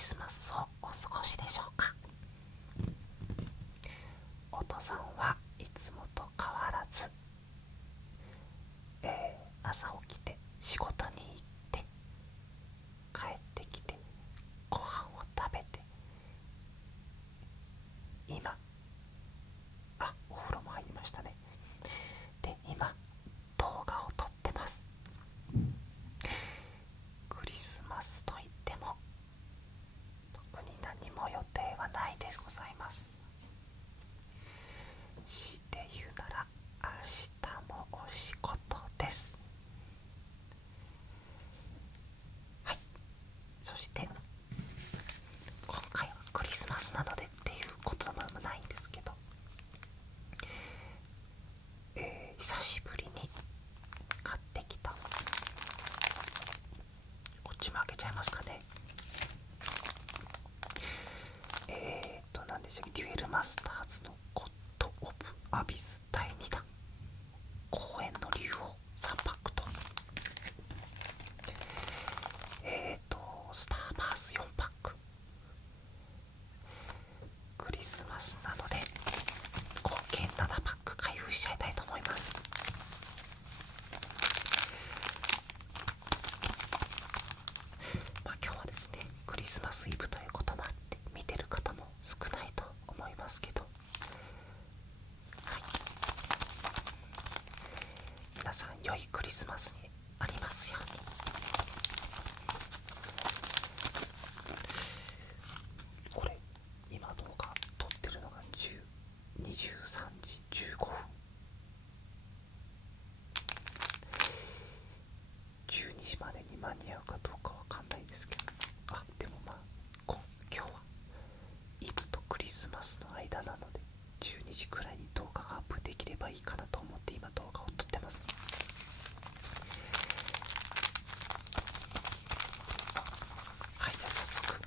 スマスをお過ごしでしょうか。お父さんはいつもと変わらず、朝起きて仕事に行って帰ってきてご飯を食べて、今お風呂も入りましたね。で、今動画を撮ってます。クリスマスといっても特に何も予定はないでございます。強いて言うなら明日もお仕事です。はい。そして今回はクリスマスなのでっていうこともないんですけど、久しぶりに買ってきた、こっちも開けちゃいますかね。何でしたっけ、デュエルマスターズのゴッド・オブ・アビス第2弾、公園の竜王3パックと、スターバース4パック。クリスマスなので合計7パック開封しちゃいたいと思います。今日はですね、クリスマスイブということもあって見てる方も少ないと思いますけど、皆さん良いクリスマスにありますように。これ今動画撮ってるのが23時15分、12時までに間に合うかどうかわかんないですけど、でも今日はイブとクリスマスの間なので12時くらいに動画がアップできればいいかなと思って今動画を撮ってます。はい、じゃあ早速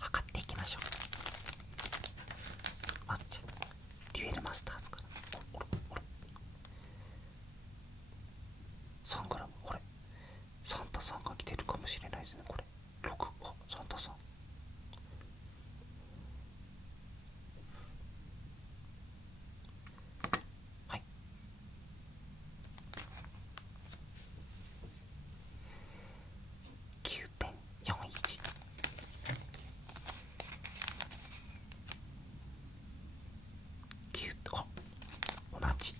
測っていきましょう。まずデュエルマスターズから3グラム、これサンタさんが来てるかもしれないですね。これ6、サンタさん。はい、9.41。同じ。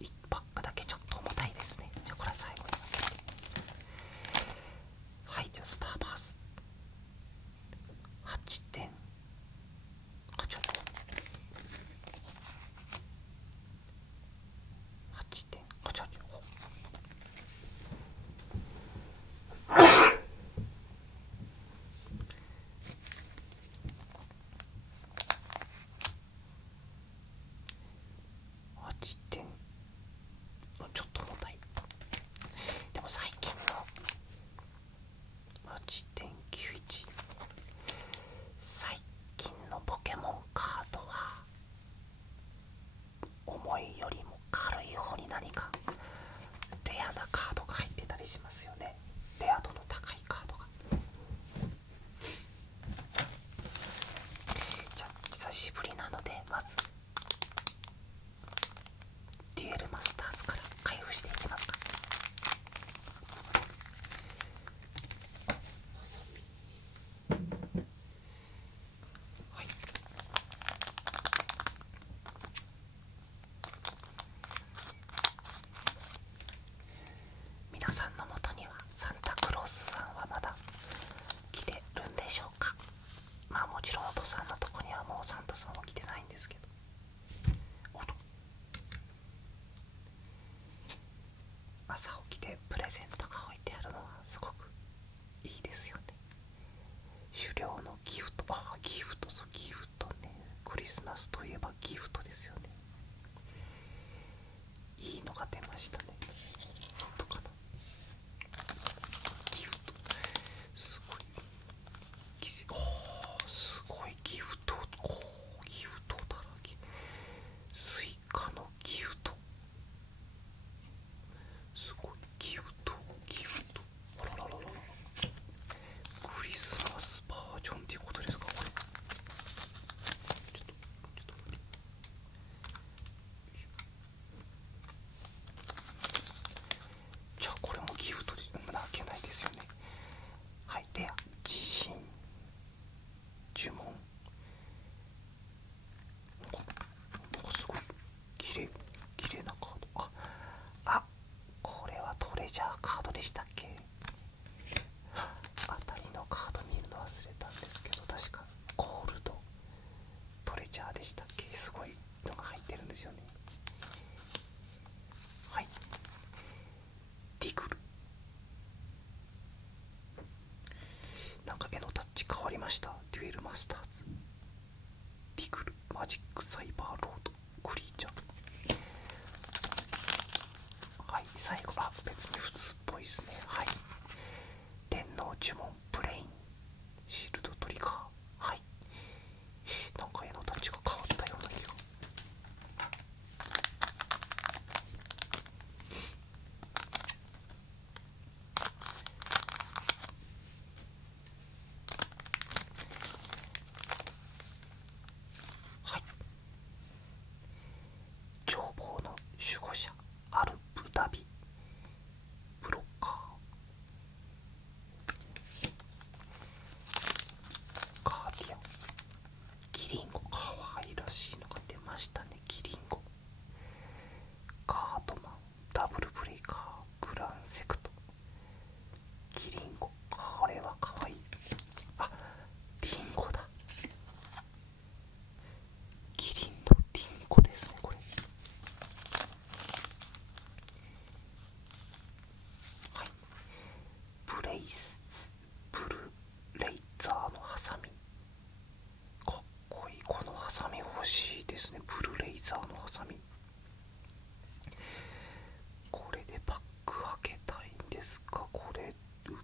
1パックだけちょっと重たいですね。じゃあこれは最後に。はい、じゃあスターバース8点、ちょっと8.88。8点、ちょっと重たい。でも最近の8.91、最近のポケモンカードは重いよりも軽い方に何かレアなカードが入ってたりしますよね。レア度の高いカードが。じゃあ久しぶりなのでまずデュエルマスターズから開封していきますか。はい、皆さんの元にはサンタクロースさんはまだ来てるんでしょうか。もちろんお父さんのとこにはもうサンタさんは来てないんですけど、朝起きてプレゼントが置いてあるのはすごくいいですよね。狩猟のギフト、ギフトね。クリスマスといえばギフトですよね。いいのが出ましたね。本当かな。ギフトすごい、すごいギフトだらけ。変わりました。デュエルマスターズディグルマジックサイバーロードクリーチャー。はい、最後別に普通っぽいですね。はい、天皇呪文プレインシールドトリガー。はい、なんか絵のタッチが変わったような気が。はい、眺望の守護者アルブダビブロッカー。カーディアンキリンゴ、かわいらしいのが出ましたね。キリンゴ、カードマンダブルブレイカーグランセクトキリンゴ、これはかわいい。あ、リンゴだ。キリンのリンゴですねこれ。はい、ブレイスブルレイザーのハサミ、かっこいい。このハサミ欲しいですね。ブルレイザーのハサミ、これでパック開けたいんですが、これ売っ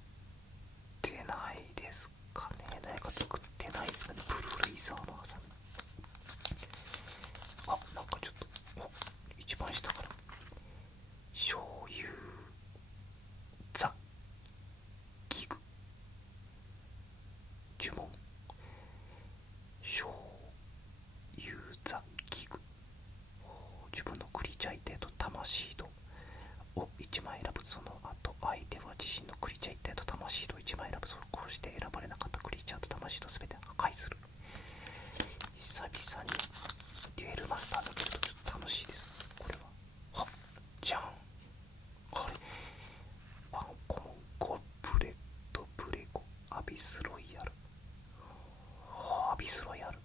てないですかね。誰か作ってないですかね、ブルレイザーのハサミ。あ、なんかちょっと一番下から醤油ザギグ呪文醤油ザギグ、自分のクリーチャー一定と魂度を1枚選ぶ。その後相手は自身のクリーチャー一定と魂度を1枚選ぶ。それを殺して選ばれなかったクリーチャーと魂度を全て破壊する。久々にデュエルマスターズを見るとちょっと楽しいですねこれは。はっじゃん、これワンコモンゴブレッドブレゴアビスロイヤル。アビスロイヤル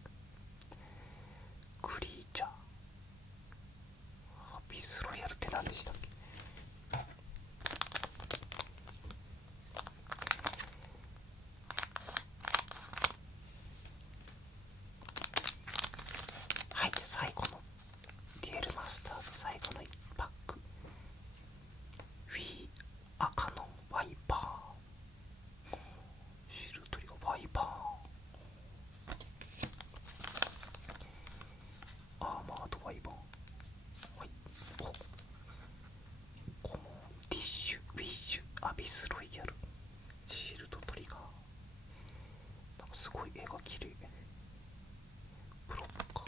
クリーチャー。アビスロイヤルって何でしたっけ。はい、最後のデュエルマスターズ最後の1パック、フィーアカノンワイパーシールトリガーワイパーアーマードワイパー。はい、おコモンティッシュウィッシュアビスロイヤルシールドトリガー。なんかすごい絵が綺麗。ブロッカー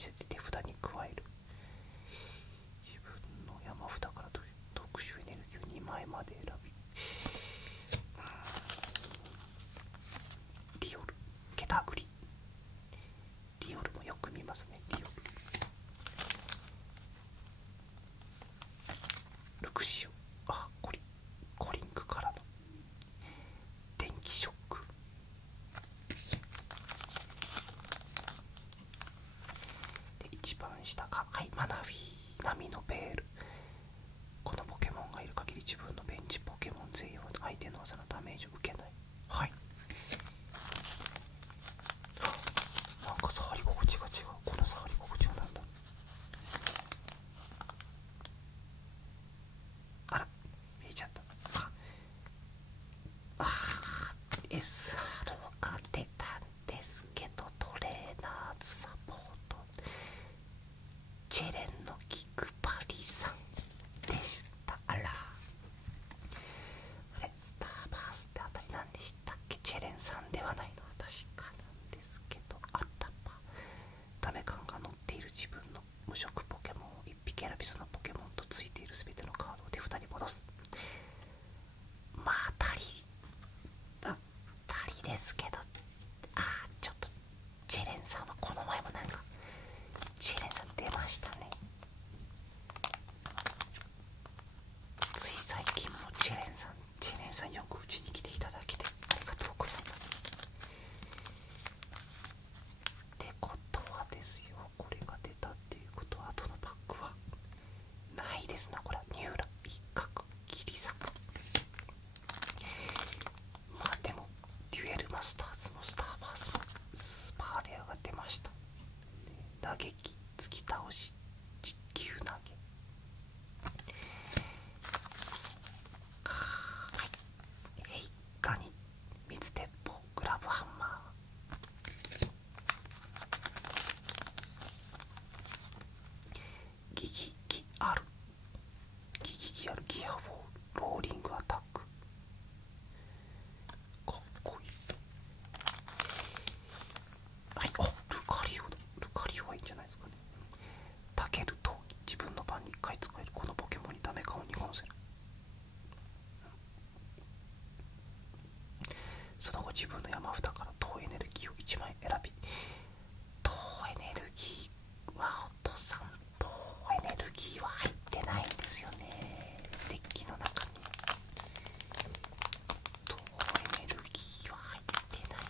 せて手札に加える。自分の山札から特殊エネルギーを2枚まで選び、リオル、ケタグリ、リオルもよく見ますね。リオル、ルクシオ、コリンクからの電気ショック。で一番下が、マナフィー、波のベール。このポケモンがいる限り自分のベンチポケモン全員は相手の技のダメージを受けない。はい。なんか触り心地が違う。この触り心地はなんだ。あら、見えちゃった。SR が出たんですけど、トレーナーズサポートチェレンのキクパリさんでした。あら、あれ、スターバースってあたりなんでしたっけ。チェレンさんではないのは確かなんですけど、あったぱダメ感が乗っている自分の無色ポケモンを1匹選び、そのポケモンとついている全てのカードを手札に戻す。まあ足りですけど、ちょっとチェレンさんはこの前もなんかチェレンさん出ましたね。つい最近もチェレンさんよくうちに来ていただけてありがとうございます。ってことはですよ、これが出たっていうことは後のパックはないですな。これはニューラ、一角、キリサ、まあでもデュエルマスターズもスターバースもスーパーレアが出ました。打撃、突き倒し、実球投げ。そっか。ヘイガニ、水鉄砲、グラブハンマー、ギギギあるギアフォー、ローリングアタック。かっこいい。ルカリオはいいんじゃないですかね。タケルと自分の番に1回使える。このポケモンにダメ感を2個乗せる。その後自分の山札から糖エネルギーを1枚選び、糖エネルギーはお父さん、糖エネルギーは入ってないんですよね、デッキの中に。糖エネルギーは入ってない。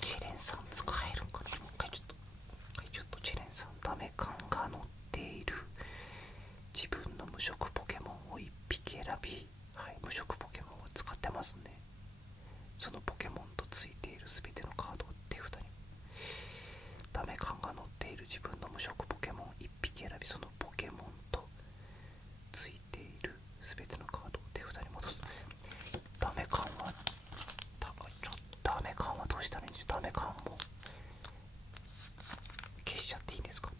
チェレンさん使えるかな。もう一回ちょっとチェレンさんダメ感が乗っている自分の無色ポケモンを1匹選び、無色ポケモンを使ってますね。そのポケモンとついている全てのカードを手札に、ダメ感が乗っている自分の無色ポケモンを1匹選び、そのポケモンとついている全てのカードを手札に戻す。ダメ感はどうしたらいいんでしょう。ダメ感も消しちゃっていいんですかね。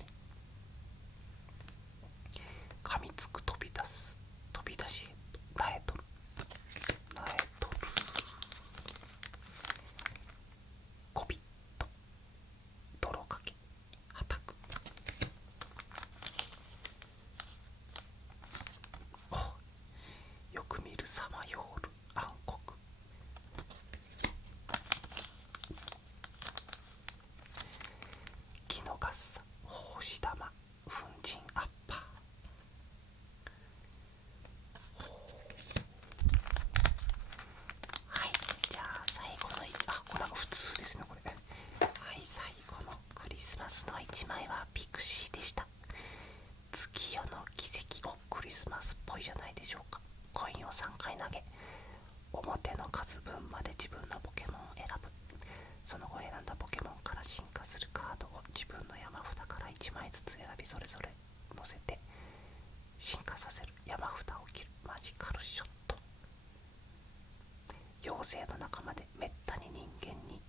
噛みつく、飛び出し、ナエトル、コビット、泥かけ、はたく。よく見るさまようる、暗黒、木のガッサ、星玉、粉塵アッパー。はい、じゃあ最後のこれは普通ですね、これ。はい、最後のクリスマスの1枚はピクシーでした。月夜の奇跡。クリスマスっぽいじゃないでしょうか。コインを3回投げ、表の数分まで自分のポケモンを選ぶ。その後選んだポケモンから進化するカードを自分の山札から1枚ずつ選び、それぞれ乗せて進化させる。山札を切る。マジカルショット。妖精の仲間でめったに人間に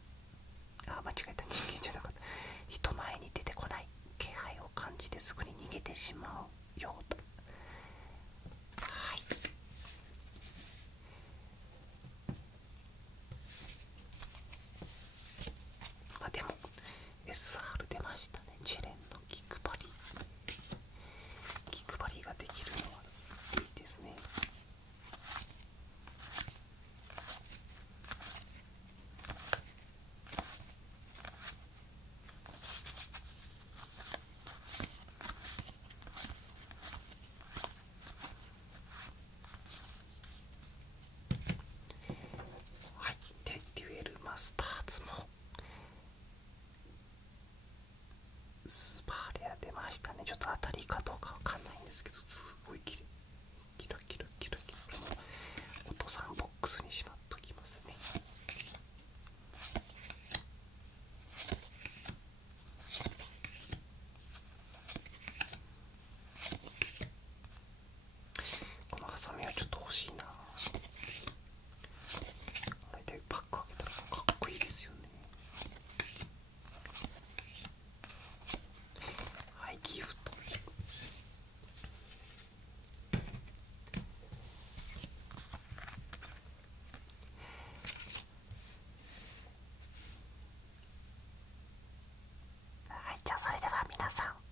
間違えた、人間じゃなかった。人前に出てこない気配を感じてすぐに逃げてしまうようだ。はい、皆さん